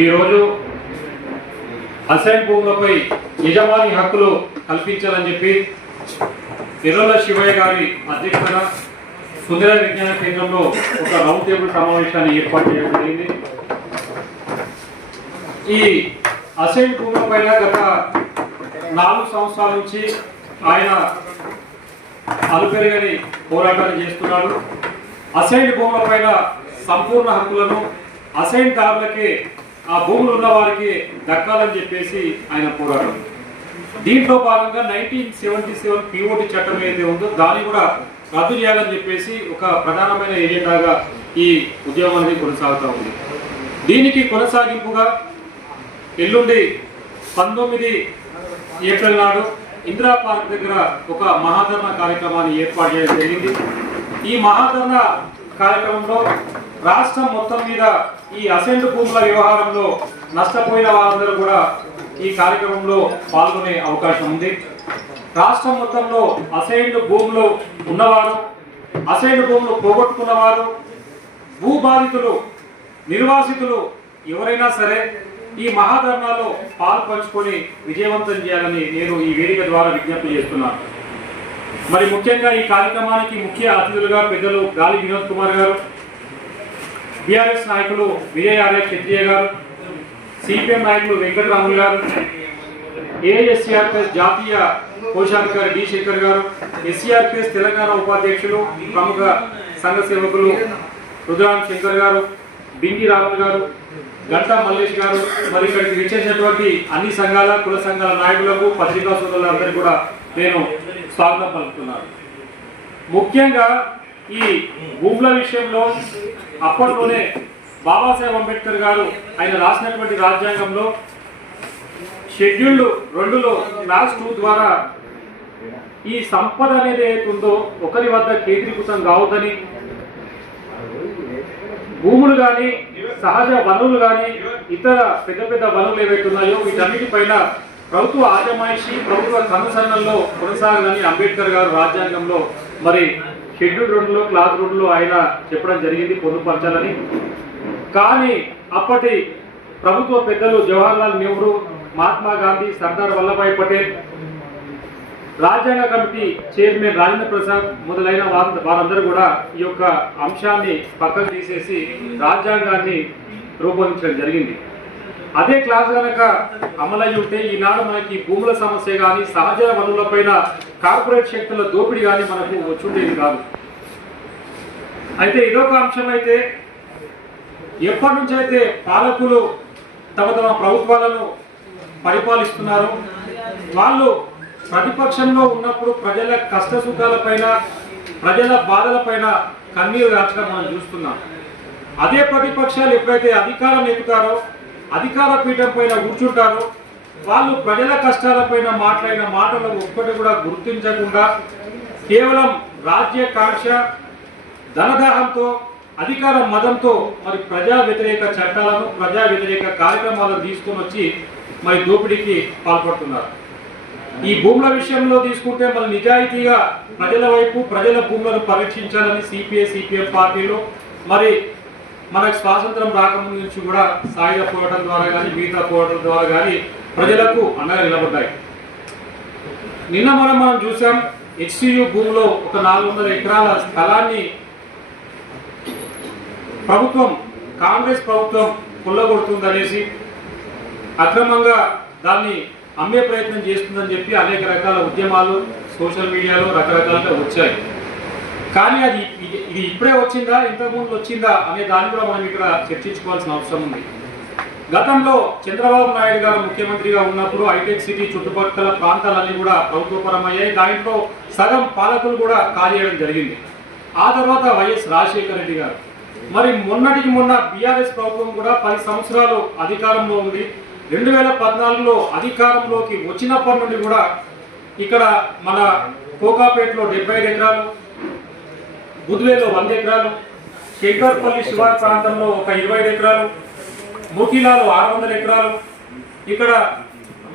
ఈరోజు అసైన్ భూములపై యజమాని హక్కులు కల్పించాలని చెప్పి ఎర్రల శివయ్య గారి అధ్యక్షతన సుందర విజ్ఞాన కేంద్రంలో ఒక రౌండ్ టేబుల్ సమావేశాన్ని ఏర్పాటు చేయడం జరిగింది. ఈ అసైన్ భూములపైన గత నాలుగు సంవత్సరాల నుంచి ఆయన అలుపెరగని పోరాటాలు చేస్తున్నాడు. అసైన్ భూములపైన సంపూర్ణ హక్కులను అసైన్ దారులకే ఆ భూములు ఉన్న వారికి దక్కాలని చెప్పేసి ఆయన పోరాటం దీంట్లో భాగంగా నైన్టీన్ సెవెంటీ సెవెన్ పిఓటి చట్టం ఏదైతే ఉందో దాన్ని కూడా రద్దు చేయాలని చెప్పేసి ఒక ప్రధానమైన ఏజెండాగా ఈ ఉద్యమం అనేది కొనసాగుతూ ఉంది. దీనికి కొనసాగింపుగా ఎల్లుండి పంతొమ్మిది ఏప్రిల్ నాడు ఇందిరా పార్క్ దగ్గర ఒక మహాధరణ కార్యక్రమాన్ని ఏర్పాటు చేయడం జరిగింది. ఈ మహాధరణ కార్యక్రమంలో రాష్ట్రం మొత్తం మీద ఈ అసెంట్ భూముల వ్యవహారంలో నష్టపోయిన వారందరూ కూడా ఈ కార్యక్రమంలో పాల్గొనే అవకాశం ఉంది. రాష్ట్రం మొత్తంలో అసైన్డ్ భూములు ఉన్నవారు అసైన్డ్ భూములు పోగొట్టుకున్నవారు భూ బాధితులు నిర్వాసితులు ఎవరైనా సరే ఈ మహాధర్నాలో పాల్పంచుకొని విజయవంతం చేయాలని నేను ఈ వేదిక ద్వారా విజ్ఞప్తి చేస్తున్నాను. మరి ముఖ్యంగా ఈ కార్యక్రమానికి ముఖ్య అతిథులుగా పెద్దలు గాలి వినోద్ కుమార్ గారు బీఆర్ఎస్ నాయకులు విజయ్ క్షత్రియ గారు సిపిఎం నాయకులు వెంకటరాములు గారు ఏఎస్సీఆర్పిఎస్ జాతీయ కోశాధికారి డి శేఖర్ గారు ఎస్సీఆర్పిఎస్ తెలంగాణ ఉపాధ్యక్షులు ప్రముఖ సంఘ సేవకులు రుద్రాం శంకర్ గారు బింగి రాహుల్ గారు గంటా మల్లేష్ గారు మరి ఇక్కడికి విచ్చేసినటువంటి అన్ని సంఘాల కుల సంఘాల నాయకులకు పత్రికా సోదరులందరికీ కూడా నేను స్వాగతం పలుకుతున్నారు. ముఖ్యంగా ఈ భూముల విషయంలో అప్పట్లోనే బాబాసాహెబ్ అంబేద్కర్ గారు ఆయన రాసినటువంటి రాజ్యాంగంలో షెడ్యూల్డ్ రెండులో క్లాస్ టూ ద్వారా ఈ సంపద అనేది ఏదైతుందో ఒకరి వద్ద కేంద్రీకృతం కావద్దని భూములు కానీ సహజ వనరులు కానీ ఇతర పెద్ద పెద్ద వనరులు ఏవైతున్నాయో వీటన్నిటిపైన ప్రభుత్వ ఆజమాయిషి ప్రభుత్వ కనుసరణలో కొనసాగాలని అంబేద్కర్ గారు రాజ్యాంగంలో మరి షెడ్యూల్ రోడ్లో క్లాస్ రెండులో ఆయన చెప్పడం జరిగింది పొందుపరచాలని. కానీ అప్పటి ప్రభుత్వ పెద్దలు జవహర్లాల్ నెహ్రూ మహాత్మా గాంధీ సర్దార్ వల్లభాయ్ పటేల్ రాజ్యాంగ కమిటీ చైర్మన్ రాజేంద్ర ప్రసాద్ మొదలైన వారు వారందరూ కూడా ఈ యొక్క అంశాన్ని పక్కకు తీసేసి రాజ్యాంగాన్ని రూపొందించడం జరిగింది. అదే క్లాస్ కనుక అమలయ్యి ఉంటే ఈనాడు మనకి భూముల సమస్య కానీ సహజ వనరులపైన కార్పొరేట్ శక్తుల దోపిడీ కానీ మనకు వచ్చుండేది కాదు. అయితే ఇదొక అంశం అయితే ఎప్పటి నుంచి అయితే పాలకులు తమ తమ ప్రభుత్వాలను పరిపాలిస్తున్నారు వాళ్ళు ప్రతిపక్షంలో ఉన్నప్పుడు ప్రజల కష్ట సుఖాలపైన ప్రజల బాధలపైన కన్నీరు రాచడం మనం చూస్తున్నాం. అదే ప్రతిపక్షాలు ఎప్పుడైతే అధికారం ఎక్కుతారో అధికార పీఠం పైన కూర్చుంటారో. వాళ్ళు ప్రజల కష్టాలపైన మాట్లాడిన మాటలు ఒక్కటి కూడా గుర్తించకుండా కేవలం రాజ్యకాంక్ష ధనదాహంతో అధికార మదంతో మరి ప్రజా వ్యతిరేక చట్టాలను ప్రజా వ్యతిరేక కార్యక్రమాలను తీసుకొని వచ్చి మరి దోపిడీకి పాల్పడుతున్నారు. ఈ భూముల విషయంలో తీసుకుంటే మన నిజాయితీగా ప్రజల వైపు ప్రజల భూములను పరీక్షించాలని సిపిఐ సిపిఎం పార్టీలు మరి మనకు స్వాతంత్రం రాకముందు నుంచి కూడా సాయుధ పోరాటం ద్వారా కానీ మిగతా పోరాటం ద్వారా కానీ ప్రజలకు అండగా నిలబడ్డాయి. నిన్న మనం మనం చూసాం హెచ్సియు భూమిలో ఒక నాలుగు వందల ఎకరాల స్థలాన్ని ప్రభుత్వం కాంగ్రెస్ ప్రభుత్వం కొల్లగొడుతుందనేసి అక్రమంగా దాన్ని అమ్మే ప్రయత్నం చేస్తుందని చెప్పి అనేక రకాల ఉద్యమాలు సోషల్ మీడియాలో రకరకాలుగా వచ్చాయి. కానీ అది ఇది ఇప్పుడే వచ్చిందా ఇంతకుముందు వచ్చిందా అనే దాన్ని కూడా మనం ఇక్కడ చర్చించుకోవాల్సిన అవసరం ఉంది. గతంలో చంద్రబాబు నాయుడు గారు ముఖ్యమంత్రిగా ఉన్నప్పుడు హైటెక్ సిటీ చుట్టుపక్కల ప్రాంతాలన్నీ కూడా ప్రభుత్వపరమయ్యాయి. దాంట్లో సగం పాలకులు కూడా కాజేయడం జరిగింది. ఆ తర్వాత వైఎస్ రాజశేఖర రెడ్డి గారు. మరి మొన్నటికి మొన్న బీఆర్ఎస్ ప్రభుత్వం కూడా పది సంవత్సరాలు అధికారంలో ఉంది. రెండు వేల పద్నాలుగులో అధికారంలోకి వచ్చినప్పటి నుండి కూడా ఇక్కడ మన కోకాపేటలో డెబ్బై ఐదు ఎకరాలు బుద్వేలో వంద ఎకరాలు శంకర్పల్లి శివార్ ప్రాంతంలో ఒక ఇరవై ఎకరాలు మూకిలాలో ఆరు వందల ఎకరాలు. ఇక్కడ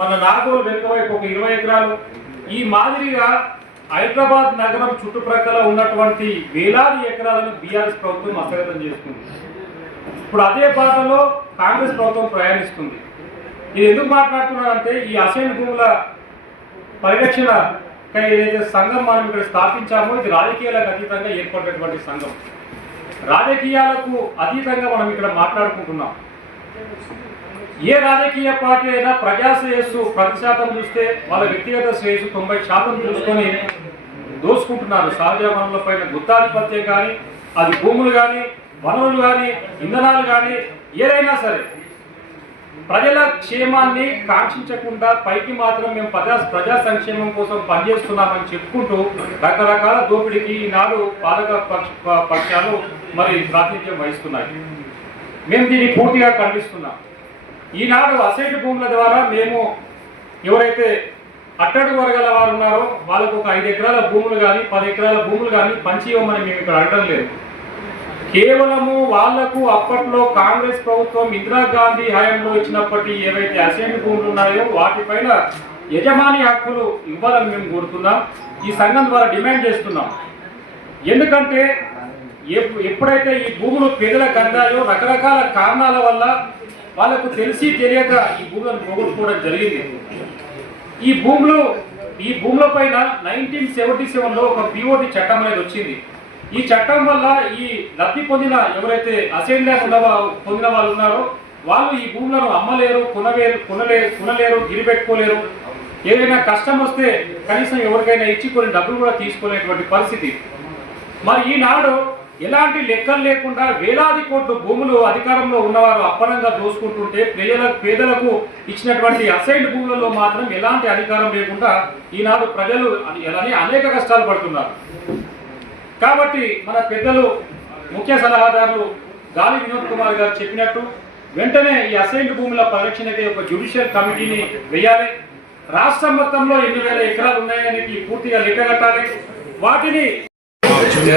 మన నాగోలు వెనుక వైపు ఒక ఇరవై ఎకరాలు. ఈ మాదిరిగా హైదరాబాద్ నగరం చుట్టుప్రక్కల ఉన్నటువంటి వేలాది ఎకరాలను బీఆర్ఎస్ ప్రభుత్వం హస్తగతం చేస్తుంది ఇప్పుడు అదే బాటలో కాంగ్రెస్ ప్రభుత్వం ప్రయాణిస్తుంది. నేను ఎందుకు మాట్లాడుతున్నానంటే ఈ అసైన్ భూముల పరిరక్షణ ఏదైతే సంఘం మనం ఇక్కడ స్థాపించామో ఇది రాజకీయాలకు అతీతంగా ఏర్పడినటువంటి సంఘం. రాజకీయాలకు అతీతంగా మనం ఇక్కడ మాట్లాడుకుంటున్నాం. ఏ రాజకీయ పార్టీ అయినా ప్రజా శ్రేయస్సు ప్రతి శాతం చూస్తే వాళ్ళ వ్యక్తిగత శ్రేయస్సు తొంభై శాతం చూసుకొని దోసుకుంటున్నారు సహజ వనరుల పైన గుత్తాధిపత్యం కానీ అది భూములు కానీ వనరులు కానీ ఇంధనాలు కానీ ఏదైనా సరే. ప్రజల క్షేమాన్ని కాంక్షించకుండా పైకి మాత్రం మేము ప్రజా ప్రజా సంక్షేమం కోసం పనిచేస్తున్నామని చెప్పుకుంటూ రకరకాల దోపిడీకి ఈనాడు పాలక పక్ష పక్షాలు మరి ప్రాతినిధ్యం వహిస్తున్నాయి. మేము దీన్ని పూర్తిగా ఖండిస్తున్నాం. ఈనాడు అసెట్ భూముల ద్వారా మేము ఎవరైతే అట్టడు వర్గాల వారు ఉన్నారో వాళ్ళకు ఒక ఐదు ఎకరాల భూములు కానీ పది ఎకరాల భూములు కానీ పంచి ఇవ్వమని మేము ఇక్కడ అడగడం లేదు. కేవలము వాళ్ళకు అప్పట్లో కాంగ్రెస్ ప్రభుత్వం ఇందిరాగాంధీ హయాంలో ఇచ్చినప్పటి ఏవైతే అసెంబ్లీ భూములు ఉన్నాయో వాటిపైన యజమాని హక్కులు ఇవ్వాలని మేము కోరుతున్నాం. ఈ సంఘం ద్వారా డిమాండ్ చేస్తున్నాం. ఎందుకంటే ఎప్పుడైతే ఈ భూములు పేదలకు అందాయో రకరకాల కారణాల వల్ల వాళ్ళకు తెలిసి తెలియక ఈ భూములను పోగొట్టుకోవడం జరిగింది. ఈ భూములు ఈ భూముల పైన నైన్టీన్ సెవెంటీ సెవెన్లో ఒక పిఓటి చట్టం అనేది వచ్చింది. ఈ చట్టం వల్ల ఈ లబ్ధి పొందిన ఎవరైతే అసెంబ్లీ ఉన్న పొందిన వాళ్ళు ఉన్నారో వాళ్ళు ఈ భూములను అమ్మలేరు కొనలేరు కొనలేరు కొనలేరు గిరిపెట్టుకోలేరు ఏదైనా కష్టం వస్తే కనీసం ఎవరికైనా ఇచ్చి కొన్ని డబ్బులు కూడా తీసుకోలేటువంటి పరిస్థితి. మరి ఈనాడు ఎలాంటి లెక్కలు లేకుండా వేలాది కోట్లు భూములు అధికారంలో ఉన్నవారు అప్పనంగా దోసుకుంటుంటే ప్రజల పేదలకు ఇచ్చినటువంటి అసైన్డ్ భూములలో మాత్రం ఎలాంటి అధికారం లేకుండా ఈనాడు ప్రజలు అని- అని అనేక కష్టాలు పడుతున్నారు. కాబట్టి మన పెద్దలు ముఖ్య సలహాదారులు గాలి వినోద్ కుమార్ గారు చెప్పినట్టు వెంటనే ఈ అసైన్డ్ భూముల పరిరక్షణకి ఒక జ్యుడిషియల్ కమిటీని వేయాలి. రాష్ట్రం మొత్తంలో ఎన్ని వేల ఎకరాలు ఉన్నాయని పూర్తిగా లెక్క కట్టాలి. వాటిని జై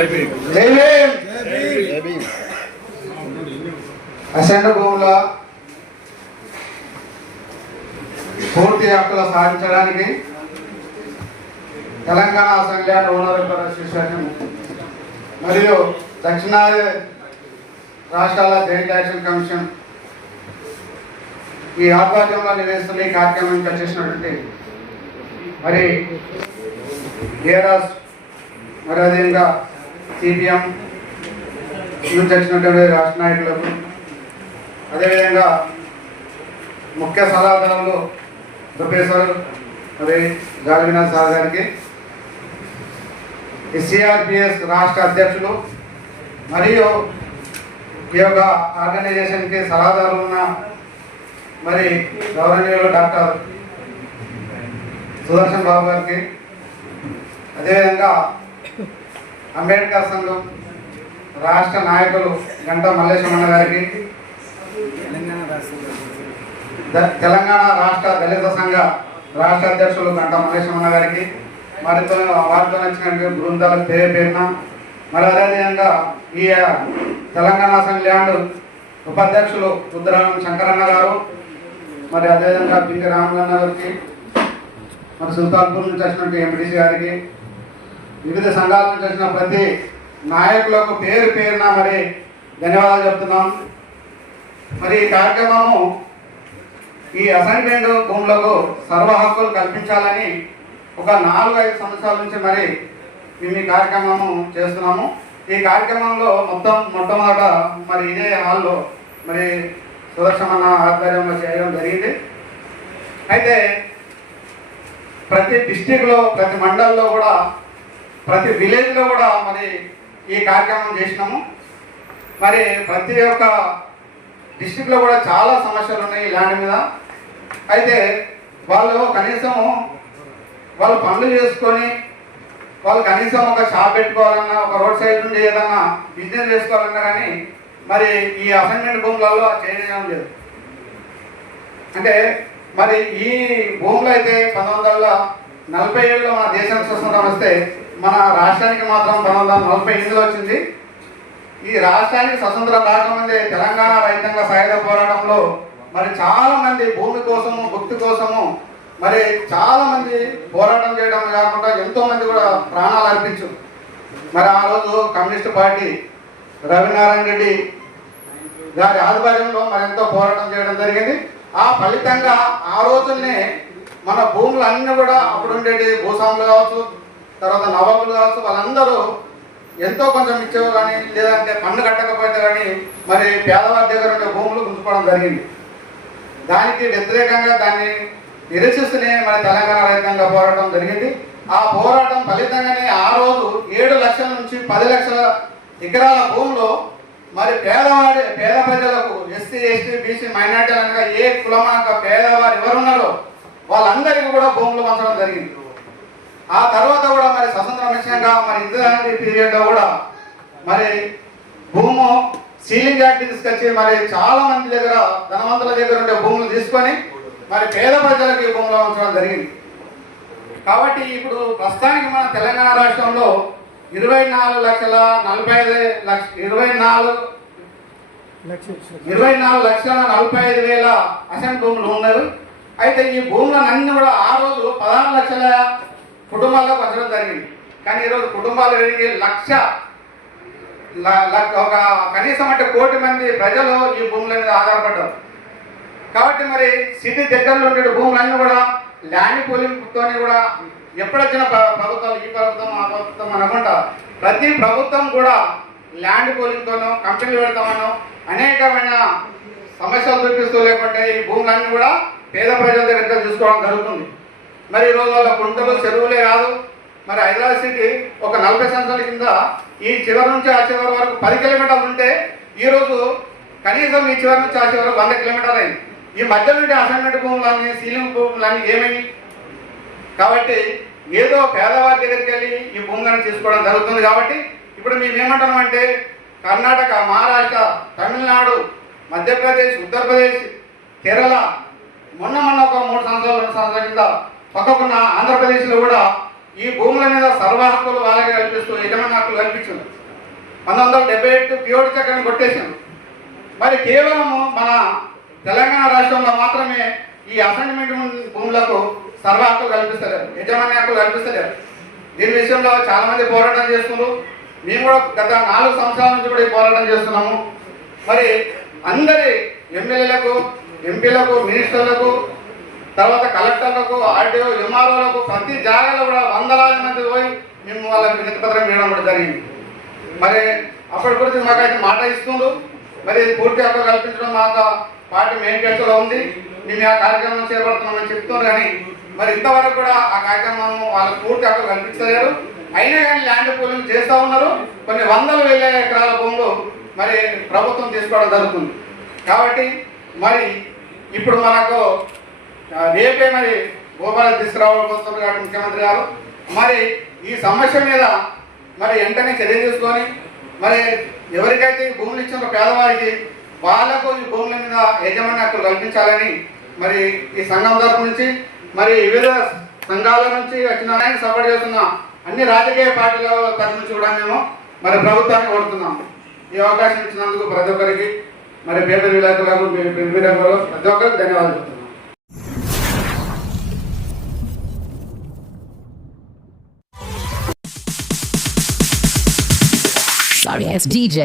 భూముల పూర్తి హక్కులు సాధించడానికి Telangana assembly and owner association మరియు దక్షిణాది రాష్ట్రాల జాయింట్ యాక్షన్ కమిషన్ ఈ ఆధ్వర్యంలో నిర్వహిస్తున్న ఈ కార్యక్రమం చేసినటువంటి మరి ఏరాస్ మరి అదేవిధంగా సిపిఎం నుంచి వచ్చినటువంటి రాష్ట్ర నాయకులకు అదేవిధంగా ముఖ్య సలహాదారులు ప్రొఫెసర్ మరి గాలివినాథ్ సార్ గారికి సిఆర్పిఎస్ రాష్ట్ర అధ్యక్షులు మరియు ఈ యొక్క ఆర్గనైజేషన్కి సలహాదారు ఉన్న మరి గౌరవనీయులు డాక్టర్ సుదర్శన్ బాబు గారికి అదేవిధంగా అంబేద్కర్ సంఘం రాష్ట్ర నాయకులు గంటా మల్లేశ్వరమణ గారికి తెలంగాణ రాష్ట్ర దళిత సంఘ రాష్ట్ర అధ్యక్షులు గంటా మల్లేశ్వరమణ గారికి మరి వారితో వచ్చిన బృందాల పేరు పేరున మరి అదేవిధంగా ఈ తెలంగాణ అసెంబ్లీ ల్యాండ్ ఉపాధ్యక్షులు రుద్రానం శంకరన్న గారు మరి అదేవిధంగా పిండి రామగన్న గారికి మరి సుల్తాన్పూర్ నుంచి వచ్చినట్టు ఎంపీసీ గారికి వివిధ సంఘాల నుంచి వచ్చిన ప్రతి నాయకులకు పేరు పేరున మరి ధన్యవాదాలు చెప్తున్నాం. మరి ఈ కార్యక్రమము ఈ అసైన్మెంట్ భూములకు సర్వ హక్కులు కల్పించాలని ఒక నాలుగు ఐదు సంవత్సరాల నుంచి మరి మేము ఈ కార్యక్రమము చేస్తున్నాము. ఈ కార్యక్రమంలో మొత్తం మొట్టమొదట మరి ఇదే హాల్లో మరి సుదర్శమన్న ఆధ్వర్యంలో చేయడం జరిగింది. అయితే ప్రతి డిస్టిక్లో ప్రతి మండల్లో కూడా ప్రతి విలేజ్లో కూడా మరి ఈ కార్యక్రమం చేసినాము. మరి ప్రతి ఒక్క డిస్టిక్లో కూడా చాలా సమస్యలు ఉన్నాయి ల్యాండ్ మీద. అయితే వాళ్ళు కనీసం వాళ్ళు పనులు చేసుకొని వాళ్ళు కనీసం ఒక షాప్ పెట్టుకోవాలన్నా ఒక రోడ్ సైడ్ నుండి ఏదన్నా బిజినెస్ చేసుకోవాలన్నా కానీ మరి ఈ అసైన్మెంట్ భూములలో చేయడం లేదు. అంటే మరి ఈ భూములు అయితే పంతొమ్మిది వందల నలభై ఏడులో మన దేశానికి చూసుకుంటాం వస్తే మన రాష్ట్రానికి మాత్రం పంతొమ్మిది వందల నలభై ఎనిమిదిలో వచ్చింది. ఈ రాష్ట్రానికి స్వతంత్రం రాకముందే తెలంగాణ రైతాంగ సాయుధ పోరాటంలో మరి చాలా మంది భూమి కోసము భక్తి కోసము మరి చాలా మంది పోరాటం చేయడం కాకుండా ఎంతో మంది కూడా ప్రాణాలు అర్పించు మరి ఆ రోజు కమ్యూనిస్ట్ పార్టీ రవినారాయణ రెడ్డి గారి ఆధ్వర్యంలో మరి ఎంతో పోరాటం చేయడం జరిగింది. ఆ ఫలితంగా ఆ రోజుల్నే మన భూములు అన్నీ కూడా అప్పుడు ఉండేటి భూస్వాములు కావచ్చు తర్వాత నవాబులు కావచ్చు వాళ్ళందరూ ఎంతో కొంచెం ఇచ్చేవి కానీ లేదంటే పన్ను కట్టకపోతే కానీ మరి పేదవారి దగ్గర ఉండే భూములు గుంజుకోవడం జరిగింది. దానికి వ్యతిరేకంగా దాన్ని నిరసిస్తూనే మన తెలంగాణ రైతాంగ పోరాటం జరిగింది. ఆ పోరాటం ఫలితంగానే ఆ రోజు ఏడు లక్షల నుంచి పది లక్షల ఎకరాల భూమిలో మరి పేదవాడి పేద ప్రజలకు ఎస్సీ ఎస్టీ బీసీ మైనార్టీ అనగా ఏ కులమాక పేదవారు ఎవరున్నారో వాళ్ళందరికీ కూడా భూములు పంచడం జరిగింది. ఆ తర్వాత కూడా మరి స్వతంత్రం విషయంగా మరి ఇందిరాగాంధీ పీరియడ్లో కూడా మరి భూము సీలింగ్ యాక్ట్ తీసుకొచ్చి మరి చాలా మంది దగ్గర ధనవంతుల దగ్గర ఉండే భూములు తీసుకొని మరి పేద ప్రజలకు రూపంలో ఉంచడం జరిగింది. కాబట్టి ఇప్పుడు ప్రస్తుతానికి మన తెలంగాణ రాష్ట్రంలో ఇరవై నాలుగు లక్షల నలభై ఐదు లక్ష ఇరవై నాలుగు ఇరవై నాలుగు లక్షల నలభై ఐదు వేల అసెంట్ భూములు ఉన్నారు. అయితే ఈ భూములన్నీ కూడా ఆ రోజు పదహారు లక్షల కుటుంబాల్లో పంచడం జరిగింది. కానీ ఈరోజు కుటుంబాలు పెరిగి లక్ష ల- ఒక కనీసం అంటే కోటి మంది ప్రజలు ఈ భూముల మీద ఆధారపడ్డారు. కాబట్టి మరి సిటీ దగ్గరలో ఉండే భూములన్నీ కూడా ల్యాండ్ పూలింగ్తో కూడా ఎప్పుడొచ్చిన ప్రభుత్వాలు ఈ ప్రభుత్వం ఆ ప్రభుత్వం అనుకుంటా. ప్రతి ప్రభుత్వం కూడా ల్యాండ్ పోలింగ్తోనో కంపెనీలు పెడతామనో అనేకమైన సమస్యలు చూపిస్తూ లేకుంటే ఈ భూములన్నీ కూడా పేద ప్రజల దగ్గర చూసుకోవడం జరుగుతుంది. మరి ఈ రోజుల్లో కుంటలు చెరువులే కాదు మరి హైదరాబాద్ సిటీ ఒక నలభై సంవత్సరాల కింద ఈ చివరి నుంచి ఆ చివరి వరకు పది కిలోమీటర్లు ఉంటే ఈ రోజు కనీసం ఈ చివరి నుంచి ఆ చివరి వంద కిలోమీటర్లు అయింది. ఈ మధ్య నుండి అసైన్మెంట్ భూములని సీలింగ్ భూములని ఏమని కాబట్టి ఏదో పేదవారి దగ్గరికి వెళ్ళి ఈ భూములను తీసుకోవడం జరుగుతుంది కాబట్టి ఇప్పుడు మేము ఏమంటున్నాం అంటే కర్ణాటక మహారాష్ట్ర తమిళనాడు మధ్యప్రదేశ్ ఉత్తరప్రదేశ్ కేరళ మొన్న మొన్న ఒక మూడు సంవత్సరాలు రెండు సంవత్సరాల కింద పక్కకున్న ఆంధ్రప్రదేశ్లో కూడా ఈ భూముల మీద సర్వ హక్కులు వాళ్ళకి కల్పిస్తూ యజమాని హక్కులు కల్పించింది. పంతొమ్మిది వందల డెబ్బై ఎట్టు పియోడి చక్రాన్ని కొట్టేసింది. మరి కేవలం మన తెలంగాణ రాష్ట్రంలో మాత్రమే ఈ అసైన్మెంట్ భూములకు సర్వ హక్కులు కల్పిస్తలేరు యజమాని హక్కులు కల్పిస్తలేరు. దీని విషయంలో చాలా మంది పోరాటం చేస్తున్నారు. మేము కూడా గత నాలుగు సంవత్సరాల నుంచి కూడా పోరాటం చేస్తున్నాము. మరి అందరి ఎమ్మెల్యేలకు ఎంపీలకు మినిస్టర్లకు తర్వాత కలెక్టర్లకు ఆర్డీఓ ఎంఆర్ఓలకు ప్రతి జాగాలో కూడా వందలాది మంది పోయి మేము వాళ్ళకి వినతి పత్రం వేయడం కూడా జరిగింది. మరి అప్పటి గురించి మాకైతే మాట ఇస్తుండ్రు మరి పూర్తి హక్కు కల్పించడం మాకు పార్టీ మెయిన్ ఉంది. మేము ఆ కార్యక్రమం చేపడుతున్నామని చెప్తున్నారు కానీ మరి ఇంతవరకు కూడా ఆ కార్యక్రమం వాళ్ళకి పూర్తి అక్కడ కల్పించలేరు. అయినా కానీ ల్యాండ్ పూలింగ్ చేస్తూ ఉన్నారు. కొన్ని వందల వేల ఎకరాల భూములు మరి ప్రభుత్వం తీసుకోవడం జరుగుతుంది. కాబట్టి మరి ఇప్పుడు మనకు రేపే మరి భూపాలకు తీసుకురావాల్సి కాబట్టి ముఖ్యమంత్రి గారు. మరి ఈ సమస్య మీద మరి వెంటనే చర్య తీసుకొని మరి ఎవరికైతే భూములు ఇచ్చిన పేదవారికి వాళ్ళకు ఈ భూముల మీద యజమాని హక్కులు కల్పించాలని మరి ఈ సంఘం తరపు నుంచి మరి వివిధ సంఘాల నుంచి వచ్చిన సపోర్ట్ చేస్తున్న అన్ని రాజకీయ పార్టీల తరపు నుంచి కూడా మేము మరి ప్రభుత్వాన్ని కోరుతున్నాం ఈ అవకాశం ఇచ్చినందుకు ప్రతి ఒక్కరికి మరి పేద విలేకరులకు విలేకరులకు ప్రతి ఒక్కరికి ధన్యవాదాలు చెప్తున్నాం Sorry it's DJ.